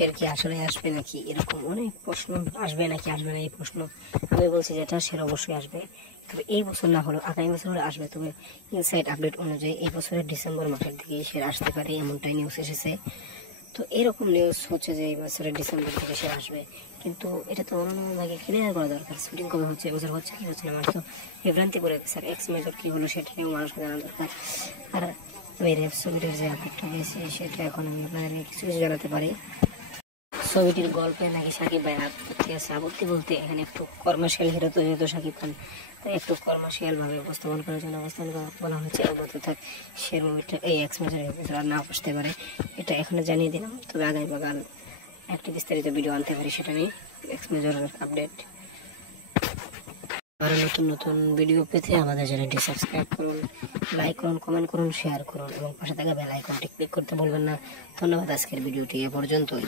শের কি আসলে আসবে নাকি, এরকম অনেক প্রশ্ন আসবে নাকি আসবে না এই প্রশ্ন। আমি বলছি যেটা শের অবশ্যই আসবে, তবে এই বছর না হলেও আগামী বছর হলে আসবে। তবে ইনসাইড আপডেট অনুযায়ী এই বছরের ডিসেম্বর মাসের দিকে শের আসতে পারে, এমনটাই নিউজ এসেছে। তো এরকম নিউজ হচ্ছে যে এই বছরের ডিসেম্বর থেকে শের আসবে, কিন্তু এটা তো অন্যভাবে ক্লিয়ার করা দরকার। শুটিং কবে হচ্ছে, এবছর হচ্ছে কি হচ্ছে না, মানুষ তো বিভ্রান্তি পড়ে গেছে। আর এক্স মেজর কী হলো সেটা নিয়েও মানুষকে জানা দরকার। আর ওই রেপ ছবিটার যে আপডেটটা পেয়েছি সেটা এখন আমি আপনাদেরকে কিছু কিছু জানাতে পারি। ছবিটির গল্পে নাকি শাকিব ভাই আপত্তি আছে। আপত্তি বলতে এখানে একটু কমার্শিয়াল হিরো তো যেহেতু শাকিব খান, তাই একটু কমার্শিয়াল ভাবে উপস্থাপন করার জন্য বলা হচ্ছে। অবত থাক শের মুভিটা এই এক্স মেজর আর না আসতে পারে, এটা এখনো জানিয়ে দিলাম। তবে আগামী বাগান একটি বিস্তারিত ভিডিও আনতে পারি সেটা নিয়ে, এক্স মেজরের আপডেট। আরও নতুন নতুন ভিডিও পেতে আমাদের চ্যানেলটি সাবস্ক্রাইব করুন, লাইক করুন, কমেন্ট করুন, শেয়ার করুন এবং পাশে থাকা বেল আইকনটি ক্লিক করতে ভুলবেন না। ধন্যবাদ। আজকের ভিডিওটি এ পর্যন্তই।